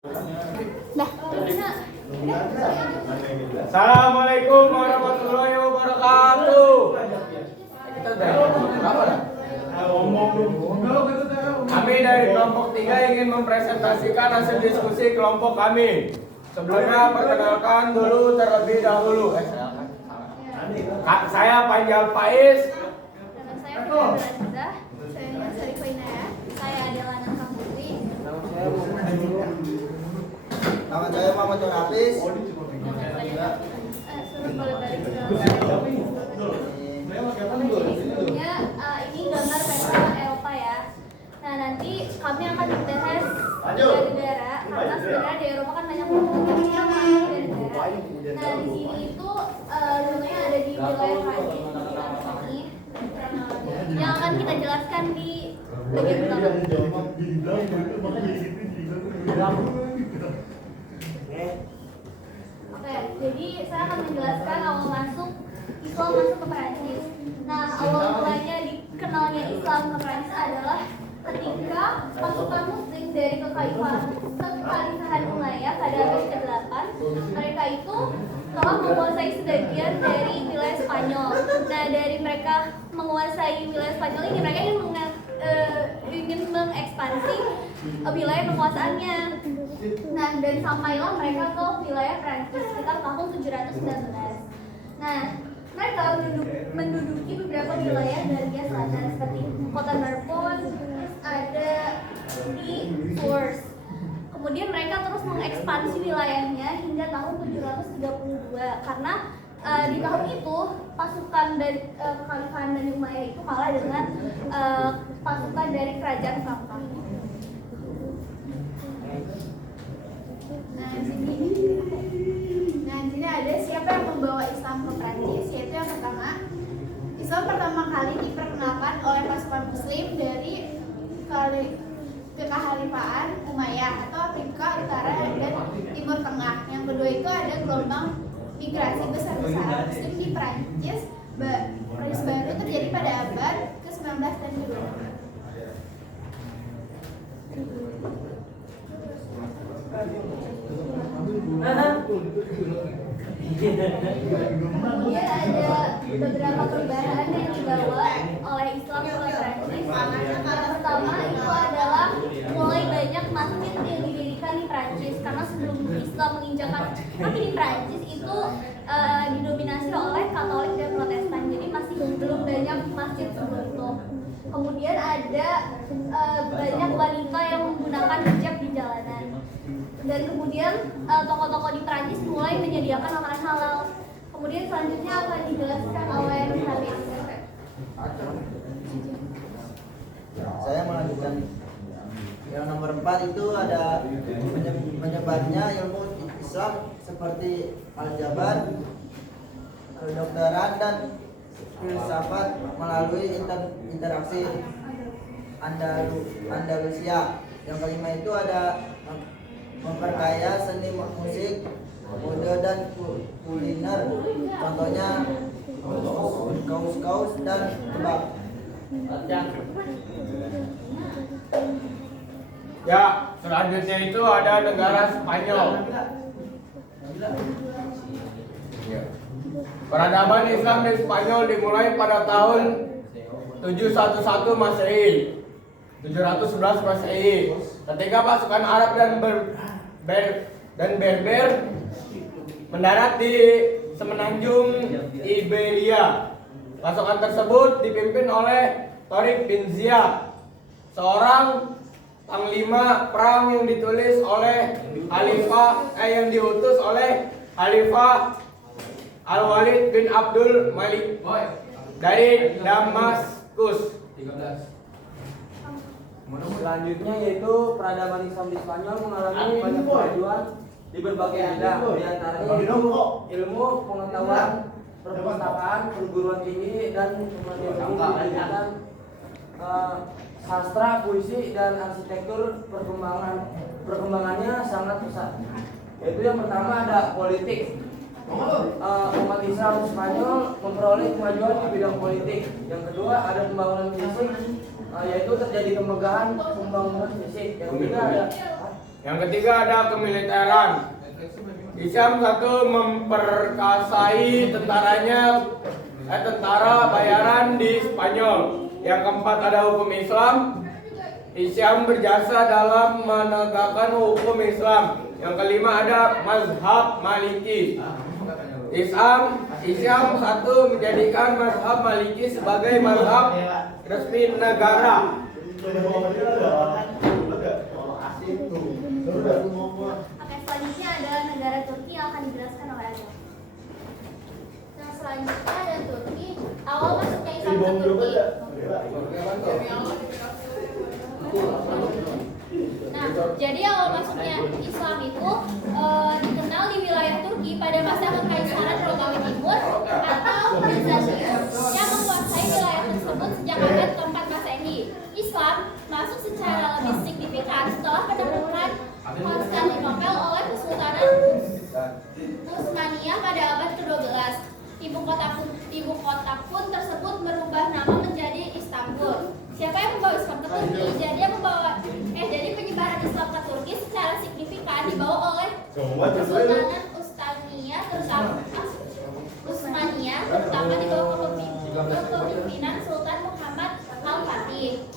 Nah, Assalamualaikum warahmatullahi wabarakatuh. Kita udah berapa dah? Kami dari kelompok 3 ingin mempresentasikan hasil diskusi kelompok kami. Sebelumnya perkenalkan dulu terlebih dahulu. Saya Panjal Faiz. saya Firda Aziza, saya Sarifah Inaya, saya adalah Nanta Putri. Nama saya Muhammad Nur Hafiz. Sebelumnya ini gambar peta Eropa ya. Nah nanti kami akan membahas negara-negara karena sebenarnya di Eropa kan banyak negara. Nah di sini itu contohnya ada di wilayah Prancis ini yang akan kita jelaskan di bagian pertama. Oke, jadi saya akan menjelaskan awal Islam masuk ke Prancis. Nah, awal mulanya dikenalnya Islam ke Prancis adalah ketika pasukan Muslim dari kekhalifahan Umayyah pada abad ke-8, mereka itu telah menguasai sebagian dari wilayah Spanyol. Nah, dari mereka menguasai wilayah Spanyol ini, mereka ingin mengekspansi wilayah kekuasaannya. Nah, dan sampailah mereka ke wilayah Prancis sekitar tahun 719. Nah, mereka menduduki beberapa wilayah Belgia Selatan seperti kota Narbonne, ada di Tours. Kemudian mereka terus mengekspansi wilayahnya hingga tahun 732 karena di tahun itu pasukan dari kekhalifahan Bani Umayyah itu kalah dengan pasukan dari kerajaan Frankfurt. Nah, di sini ada siapa yang membawa Islam ke Prancis, yaitu yang pertama, Islam pertama kali diperkenalkan oleh pasukan Muslim dari kekhalifahan Umayyah atau Afrika Utara dan Timur Tengah. Yang kedua itu ada gelombang migrasi besar-besaran Muslim di Prancis. Prancis baru terjadi pada abad ke-19 dan ke-20. Kemudian ada beberapa perubahan yang dibawa oleh Islam ke Prancis. Yang pertama itu adalah mulai banyak masjid yang didirikan di Prancis karena sebelum Islam menginjakan kaki di Prancis itu didominasi oleh Katolik dan Protestan, jadi masih belum banyak masjid sebelum itu. Kemudian ada banyak wanita yang menggunakan hijab di jalanan. Dan kemudian toko-toko di Prancis mulai menyediakan makanan halal. Kemudian selanjutnya akan dijelaskan oleh Hafiz. Saya melanjutkan. Yang nomor 4 itu ada menyebarnya ilmu Islam seperti aljabar, kedokteran dan filsafat melalui interaksi Andalusia. Yang kelima itu ada memperkaya seni musik, mode dan kuliner, contohnya kaus-kaus dan kebab. Ya, selanjutnya itu ada negara Spanyol. Peradaban Islam di Spanyol dimulai pada tahun 711 Masehi, 711 Masehi, ketika pasukan Arab dan Berber mendarat di semenanjung Iberia. Pasukan tersebut dipimpin oleh Tariq bin Ziyad, seorang panglima perang yang diutus oleh Khalifah Al-Walid bin Abdul Malik dari Damaskus. Selanjutnya yaitu peradaban Islam di Spanyol mengalami banyak kemajuan di berbagai bidang, diantaranya ilmu, pengetahuan, perpustakaan, perguruan tinggi dan pendidikan, sastra, puisi dan arsitektur. Perkembangannya sangat pesat. Yaitu yang pertama ada politik. Umat Islam Spanyol memperoleh kemajuan di bidang politik. Yang kedua ada pembangunan fisik, yaitu terjadi kemegahan pembangunan fisik. Yang ketiga ada Yang ketiga ada kemiliteran. Hisham satu memperkasai tentara bayaran di Spanyol. Yang keempat ada hukum Islam. Hisham berjasa dalam menegakkan hukum Islam. Yang kelima ada mazhab Maliki. Hisham satu menjadikan mazhab Maliki sebagai mazhab resmi negara. Oke, selanjutnya adalah negara Turki yang akan dijelaskan oleh Adel. Nah, selanjutnya ada Turki. Awal masuknya Islam ke Turki. Nah, jadi awal masuknya Islam itu dikenal di wilayah Turki pada masa Kekaisaran Romawi Timur atau Bizantium yang menguasai wilayah tersebut sejak abad ke-4 Masehi. Islam masuk secara lebih signifikan setelah penaklukan Konstantinopel oleh Kesultanan Utsmaniyah pada abad ke-12. Ibu kota pun tersebut merubah nama menjadi Istanbul. Siapa yang membawa Islam ke Turki? Jadi penyebaran Islam ke Turki secara signifikan dibawa oleh Kesultanan Utsmaniyah, terutama di bawah kepemimpinan Sultan Muhammad Al-Fatih.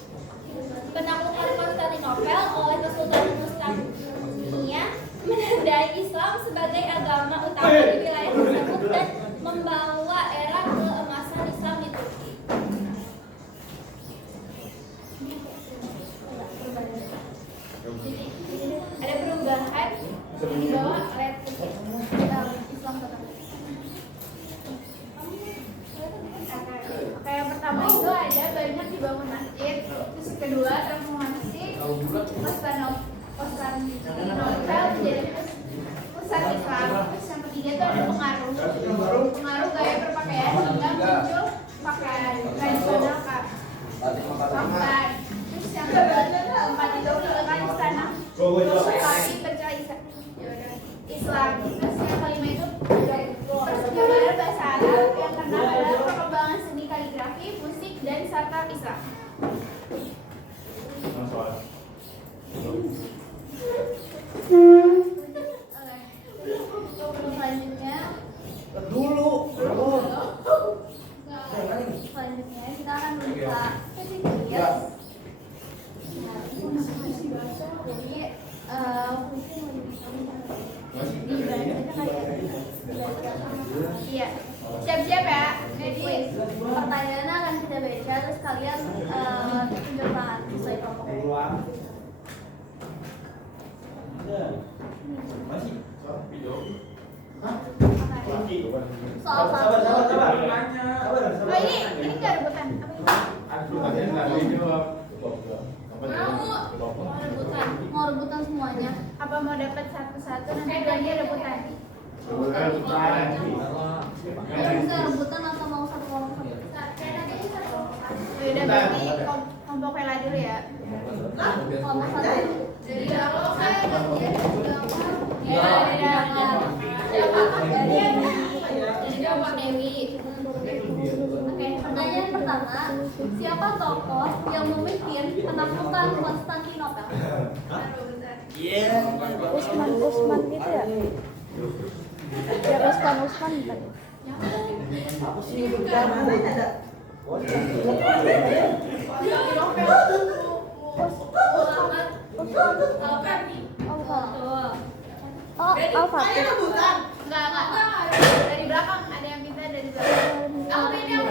Penaklukan Konstantinopel oleh Kesultanan Utsmaniyah menandai Islam sebagai agama utama di wilayah tersebut dan membawa era keemasan Islam di Turki. Jadi ada perubahan yang dibawa oleh Islam ke Turki. Oke, yang pertama itu ada banyak dibangun masjid. Terus kedua reformasi Konstantinopel menjadi pusat Islam. Terus yang ketiga itu ada pengaruh gaya berpakaian hingga muncul pakaian tradisional kaftan. Terus yang keempat itu menggunakan istana Sultan bercerai Islam. Terus yang kelima itu persebaran bahasa Arab. Yang keenam adalah perkembangan seni kaligrafi, musik, dan sastra Islam. Selanjutnya kita akan membuka sesi kuis. Iya, siap-siap ya. Jadi pertanyaannya akan kita baca, terus kalian tunjuk tangan sesuai kelompok. Soal satu. Oh ini nggak rebutan. Mau rebutan semuanya. Apa mau dapat satu-satu nanti ganti rebutan? Bisa rebutan atau mau satu kelompok? Udah berarti kelompok Vela dulu ya. Kelompok satu. Jadi kalau saya gantian ya Pak Dewi. Oke, pertanyaan pertama, siapa tokoh yang memimpin penaklukan Konstantinopel? Usman gitu ya? Ya Usman bukan? Apa sih bukan mana ada? Al-Fatih. Enggak. Dari belakang ada yang minta dari belakang. Aku ini yang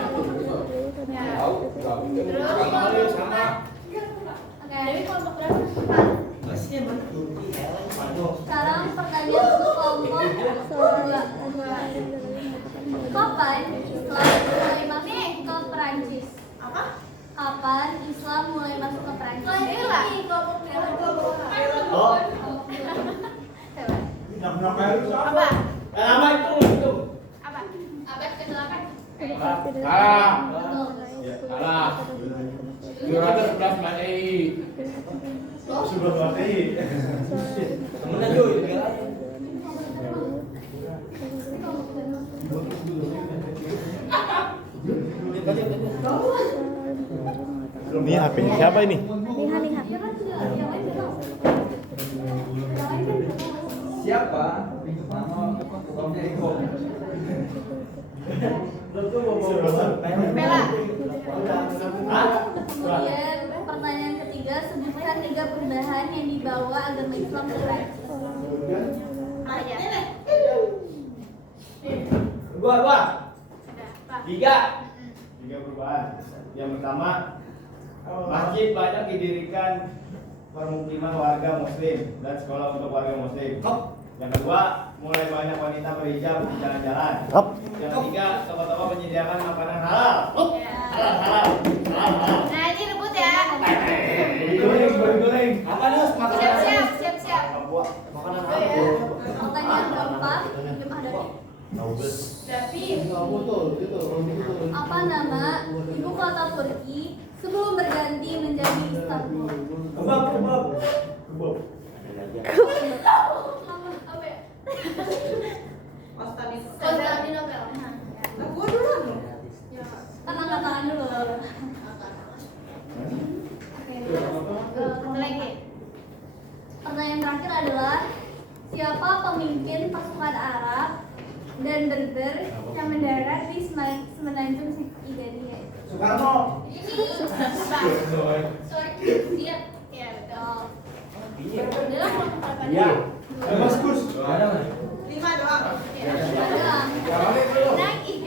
ya. Terus oke, Dewi kelompok berapa? 4. Sekarang pertanyaan untuk kelompok 2. Kapan Islam mulai masuk ke Perancis? Apa? Kapan Islam mulai masuk ke Perancis? Kelompok apa? Apa? Abad ke-8. Salah. 711 Masehi. Sudah Masehi. Temenan yuk, Ini HP-nya siapa ini? Lihat. Siapa nama tukang Jericho? Bella. Kemudian pertanyaan ketiga, sebutkan 3 perubahan yang dibawa agama Islam ke Prancis. Dua. 3. 3 perubahan. Yang pertama, masjid banyak didirikan permukiman warga muslim dan sekolah untuk warga muslim. Yang kedua, mulai banyak wanita berhijab di jalan-jalan. Yang ketiga, toko-toko menyediakan makanan halal. Halal. Nah, ini rebut ya. Goreng. Apa nih? Siap. Makanan Pertanyaan keempat, David. Apa nama ibu kota Turki sebelum berganti menjadi Istanbul? Kebab. Apa ya? Konstantinopel. Angkat tangan dulu. Oke. Satu lagi. Pertanyaan terakhir adalah siapa pemimpin pasukan Arab dan Berber yang mendarat di Semenanjung Siberia? Soekarno. Dia. Ya betul. Adalah Iya. Damaskus. Adalah. Naik.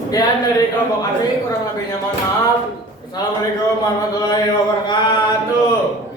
Sekian dari kelompok kami, kurang lebihnya mohon maaf. Assalamualaikum warahmatullahi wabarakatuh.